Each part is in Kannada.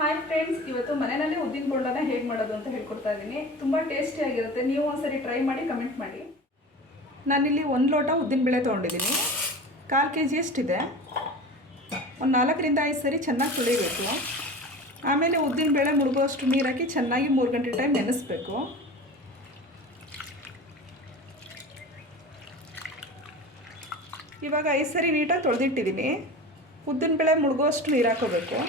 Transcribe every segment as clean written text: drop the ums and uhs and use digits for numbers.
ಹಾಯ್ ಫ್ರೆಂಡ್ಸ್, ಇವತ್ತು ಮನೆಯಲ್ಲಿ ಉದ್ದಿನ ಬೋಂಡನ ಹೇಗೆ ಮಾಡೋದು ಅಂತ ಹೇಳ್ಕೊಡ್ತಾ ಇದ್ದೀನಿ. ತುಂಬ ಟೇಸ್ಟಿಯಾಗಿರುತ್ತೆ. ನೀವು ಒಂದ್ಸರಿ ಟ್ರೈ ಮಾಡಿ ಕಮೆಂಟ್ ಮಾಡಿ. ನಾನಿಲ್ಲಿ 1 ಲೋಟ ಉದ್ದಿನಬೇಳೆ ತೊಗೊಂಡಿದ್ದೀನಿ. 1/4 kg ಅಷ್ಟಿದೆ. ಒಂದು 4ರಿಂದ 5 ಸರಿ ಚೆನ್ನಾಗಿ ತೊಳಿಬೇಕು. ಆಮೇಲೆ ಉದ್ದಿನಬೇಳೆ ಮುಳುಗುವಷ್ಟು ನೀರು ಹಾಕಿ ಚೆನ್ನಾಗಿ 3 ಗಂಟೆ ಟೈಮ್ ನೆನೆಸ್ಬೇಕು. ಇವಾಗ 5 ಸರಿ ನೀಟಾಗಿ ತೊಳೆದಿಟ್ಟಿದ್ದೀನಿ. ಉದ್ದಿನಬೇಳೆ ಮುಳುಗುವಷ್ಟು ನೀರು ಹಾಕೋಬೇಕು.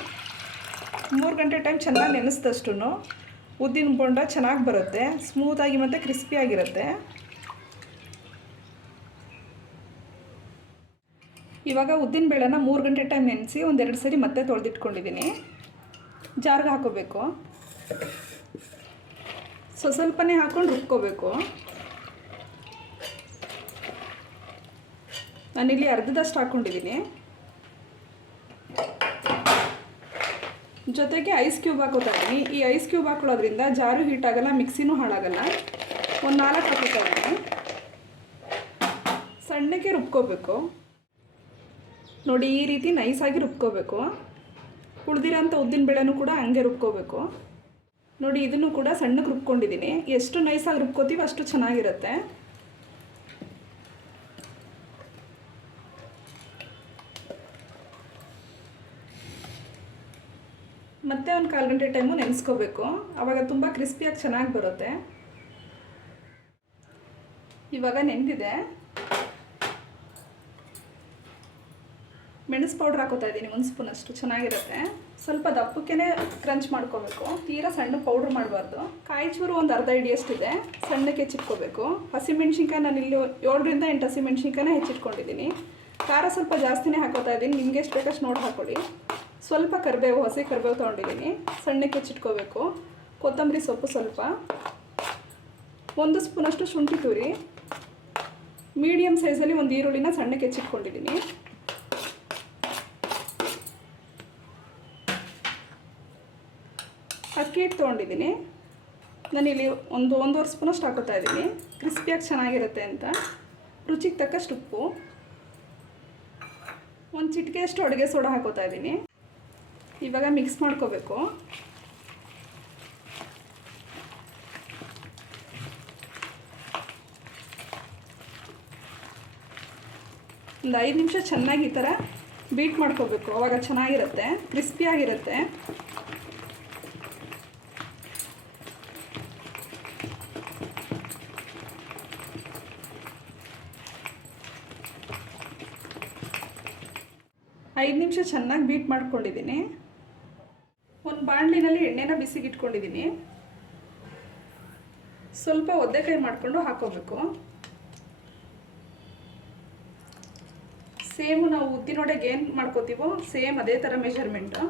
3 ಗಂಟೆ ಟೈಮ್ ಚೆನ್ನಾಗಿ ನೆನೆಸಿದಷ್ಟು ಉದ್ದಿನ ಬೋಂಡ ಚೆನ್ನಾಗಿ ಬರುತ್ತೆ, ಸ್ಮೂತಾಗಿ ಮತ್ತು ಕ್ರಿಸ್ಪಿಯಾಗಿರುತ್ತೆ. ಇವಾಗ ಉದ್ದಿನಬೇಳೆನ 3 ಗಂಟೆ ಟೈಮ್ ನೆನೆಸಿ 1-2 ಸರಿ ಮತ್ತೆ ತೊಳೆದಿಟ್ಕೊಂಡಿದ್ದೀನಿ. ಜಾರ್ಗೆ ಹಾಕೋಬೇಕು. ಸ್ವಲ್ಪನೇ ಹಾಕ್ಕೊಂಡು ರುಬ್ಕೋಬೇಕು. ನಾನಿಲ್ಲಿ ಅರ್ಧದಷ್ಟು ಹಾಕ್ಕೊಂಡಿದ್ದೀನಿ. ಜೊತೆಗೆ ಐಸ್ ಕ್ಯೂಬ್ ಹಾಕೋತಾ ಇದ್ದೀನಿ. ಈ ಐಸ್ ಕ್ಯೂಬ್ ಹಾಕೊಳ್ಳೋದ್ರಿಂದ ಜಾರು ಹೀಟ್ ಆಗಲ್ಲ, ಮಿಕ್ಸಿನೂ ಹಾಳಾಗಲ್ಲ. ಒಂದು 4 ಹಾಕೋತಾ ಇದ್ದೀನಿ. ಸಣ್ಣಕ್ಕೆ ರುಬ್ಕೋಬೇಕು. ನೋಡಿ, ಈ ರೀತಿ ನೈಸಾಗಿ ರುಬ್ಕೋಬೇಕು. ಉಳಿದಿರೋಂಥ ಉದ್ದಿನಬೇಳೆನೂ ಕೂಡ ಹಂಗೆ ರುಬ್ಕೋಬೇಕು. ನೋಡಿ, ಇದನ್ನು ಕೂಡ ಸಣ್ಣಕ್ಕೆ ರುಬ್ಕೊಂಡಿದ್ದೀನಿ. ಎಷ್ಟು ನೈಸಾಗಿ ರುಬ್ಕೋತೀವಿ ಅಷ್ಟು ಚೆನ್ನಾಗಿರುತ್ತೆ. ಮತ್ತೆ ಒಂದು 1/4 ಗಂಟೆ ಟೈಮು ನೆನೆಸ್ಕೋಬೇಕು. ಆವಾಗ ತುಂಬ ಕ್ರಿಸ್ಪಿಯಾಗಿ ಚೆನ್ನಾಗಿ ಬರುತ್ತೆ. ಇವಾಗ ನೆಂದಿದೆ. ಮೆಣಸು ಪೌಡ್ರ್ ಹಾಕೋತಾ ಇದ್ದೀನಿ 1 ಸ್ಪೂನಷ್ಟು. ಚೆನ್ನಾಗಿರುತ್ತೆ. ಸ್ವಲ್ಪ ದಪ್ಪಕ್ಕೇ ಕ್ರಂಚ್ ಮಾಡ್ಕೋಬೇಕು. ತೀರಾ ಸಣ್ಣ ಪೌಡ್ರ್ ಮಾಡಬಾರ್ದು. ಕಾಯಿ ಚೂರು ಒಂದು ಅರ್ಧ ಹಿಡಿಯಷ್ಟಿದೆ, ಸಣ್ಣಕ್ಕೆ ಹೆಚ್ಚಿಟ್ಕೋಬೇಕು. ಹಸಿಮೆಣ್ಸಿನ್ಕಾಯಿ ನಾನಿಲ್ಲಿ 7ರಿಂದ 8 ಹಸಿಮೆಣ್ಸಿನ್ಕಾಯಿನ ಹೆಚ್ಚಿಟ್ಕೊಂಡಿದ್ದೀನಿ. ಖಾರ ಸ್ವಲ್ಪ ಜಾಸ್ತಿನೇ ಹಾಕೋತಾ ಇದ್ದೀನಿ. ನಿಮಗೆ ಎಷ್ಟು ಬೇಕಷ್ಟು ನೋಡಿ ಹಾಕೊಳ್ಳಿ. ಸ್ವಲ್ಪ ಕರಿಬೇವು, ಹಸಿ ಕರಿಬೇವು ತೊಗೊಂಡಿದ್ದೀನಿ, ಸಣ್ಣಕ್ಕೆ ಹೆಚ್ಚಿಟ್ಕೋಬೇಕು. ಕೊತ್ತಂಬರಿ ಸೊಪ್ಪು ಸ್ವಲ್ಪ, 1 ಸ್ಪೂನಷ್ಟು ಶುಂಠಿ ತುರಿ, ಮೀಡಿಯಮ್ ಸೈಜಲ್ಲಿ ಒಂದು ಈರುಳ್ಳಿನ ಸಣ್ಣಕ್ಕೆ ಹೆಚ್ಚಿಟ್ಕೊಂಡಿದ್ದೀನಿ. ಅಕ್ಕಿ ಹಿಟ್ಟು ತೊಗೊಂಡಿದ್ದೀನಿ. ನಾನಿಲ್ಲಿ ಒಂದೂವರೆ ಸ್ಪೂನಷ್ಟು ಹಾಕೋತಾ ಇದ್ದೀನಿ, ಕ್ರಿಸ್ಪಿಯಾಗಿ ಚೆನ್ನಾಗಿರುತ್ತೆ ಅಂತ. ರುಚಿಗೆ ತಕ್ಕಷ್ಟು ಉಪ್ಪು, 1 ಚಿಟಿಕೆಯಷ್ಟು ಅಡುಗೆ ಸೋಡಾ ಹಾಕೋತಾ ಇದ್ದೀನಿ. ಇವಾಗ ಮಿಕ್ಸ್ ಮಾಡ್ಕೋಬೇಕು. ಒಂದು 5 ನಿಮಿಷ ಚೆನ್ನಾಗಿ ಈ ಥರ ಬೀಟ್ ಮಾಡ್ಕೋಬೇಕು. ಅವಾಗ ಚೆನ್ನಾಗಿರುತ್ತೆ, ಕ್ರಿಸ್ಪಿಯಾಗಿರುತ್ತೆ. ಐದು ನಿಮಿಷ ಚೆನ್ನಾಗಿ ಬೀಟ್ ಮಾಡ್ಕೊಂಡಿದ್ದೀನಿ. ಒಂದು ಬಾಣಲಿನಲ್ಲಿ ಎಣ್ಣೆನ ಬಿಸಿಗೆ ಇಟ್ಕೊಂಡಿದ್ದೀನಿ. ಸ್ವಲ್ಪ ಒದ್ದೆಕಾಯಿ ಮಾಡಿಕೊಂಡು ಹಾಕೋಬೇಕು. ಸೇಮು ನಾವು ಉದ್ದಿನೊಡೆಗೆ ಏನು ಮಾಡ್ಕೋತೀವೋ ಸೇಮ್ ಅದೇ ಥರ ಮೆಷರ್ಮೆಂಟು.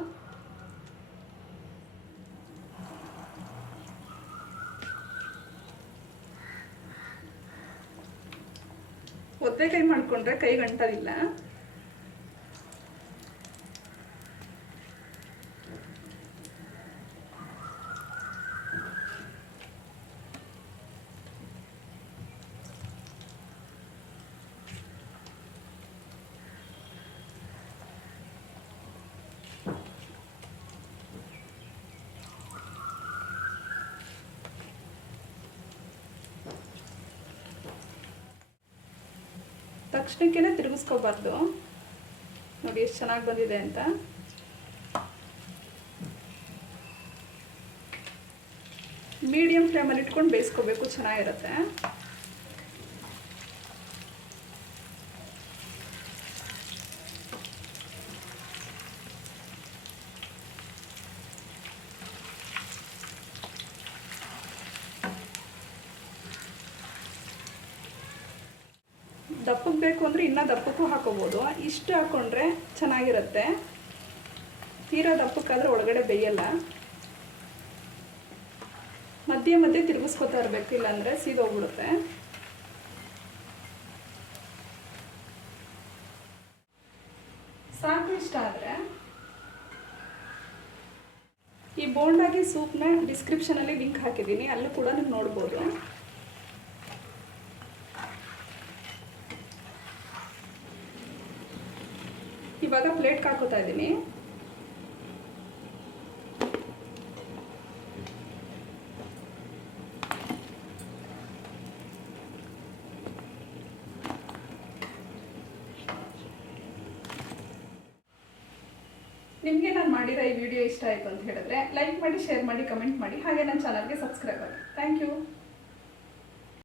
ಒದ್ದೆಕಾಯಿ ಮಾಡಿಕೊಂಡ್ರೆ ಕೈ ಗಂಟಲಿಲ್ಲ. ತಕ್ಷಣಕ್ಕೇ ತಿರುಗಿಸ್ಕೋಬಾರ್ದು. ನೋಡಿ ಎಷ್ಟು ಚೆನ್ನಾಗಿ ಬಂದಿದೆ ಅಂತ. ಮೀಡಿಯಂ ಫ್ಲೇಮಲ್ಲಿ ಇಟ್ಕೊಂಡು ಬೇಯಿಸ್ಕೋಬೇಕು, ಚೆನ್ನಾಗಿರುತ್ತೆ. ದಪ್ಪಕ್ಕೆ ಬೇಕು ಅಂದರೆ ಇನ್ನೂ ದಪ್ಪಕ್ಕೂ ಹಾಕೋಬೋದು. ಇಷ್ಟು ಹಾಕ್ಕೊಂಡ್ರೆ ಚೆನ್ನಾಗಿರುತ್ತೆ. ತೀರಾ ದಪ್ಪಕ್ಕಾದರೆ ಒಳಗಡೆ ಬೇಯಲ್ಲ. ಮಧ್ಯೆ ಮಧ್ಯೆ ತಿರುಗಿಸ್ಕೊತಾ ಇರಬೇಕು, ಇಲ್ಲಾಂದರೆ ಸೀದೋಗ್ಬಿಡುತ್ತೆ. ಸಾಕು ಇಷ್ಟ ಆದರೆ. ಈ ಬೋಂಡಾಗಿ ಸೂಪ್ನ ಡಿಸ್ಕ್ರಿಪ್ಷನಲ್ಲಿ ಲಿಂಕ್ ಹಾಕಿದ್ದೀನಿ, ಅಲ್ಲೂ ಕೂಡ ನೀವು ನೋಡ್ಬೋದು. ಇವಾಗ ಪ್ಲೇಟ್ಗೆ ಹಾಕೋತಾ ಇದ್ದೀನಿ. ನಿಮಗೆ ನಾನು ಮಾಡಿರೋ ಈ ವಿಡಿಯೋ ಇಷ್ಟ ಆಯಿತು ಅಂತ ಹೇಳಿದ್ರೆ ಲೈಕ್ ಮಾಡಿ, ಶೇರ್ ಮಾಡಿ, ಕಮೆಂಟ್ ಮಾಡಿ, ಹಾಗೆ ನನ್ನ ಚಾನಲ್ಗೆ ಸಬ್ಸ್ಕ್ರೈಬ್ ಆಗಿ. Thank you.